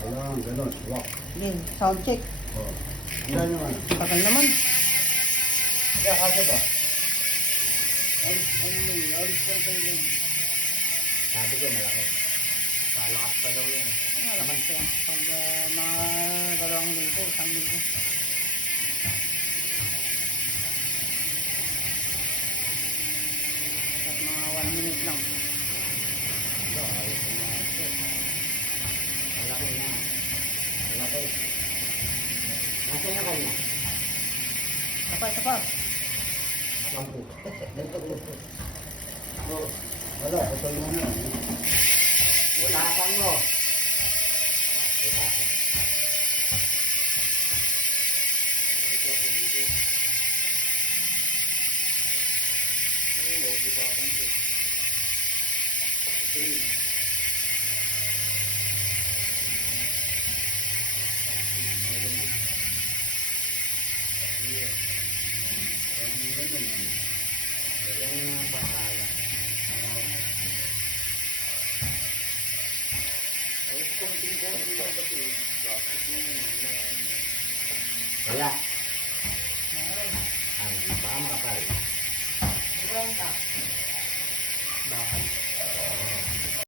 Kailangan gano'n, swak. Sige, sound check. Oh. Yan naman. Tagal naman. Kaya kasi ba? Alis pa tayo yun. Sabi ko malaki. Palakas pa daw yan. Nalaman siya. Pag mga 2 linggo, 1 linggo. At mga 1 minute lang. Ito, ayos na mga ito. Malaki na. Malaki. Nasaan na kanya? Isa pa. Sampu. Wala, ito naman yan. Utasan mo. Utasan. Wala. Baka makapal.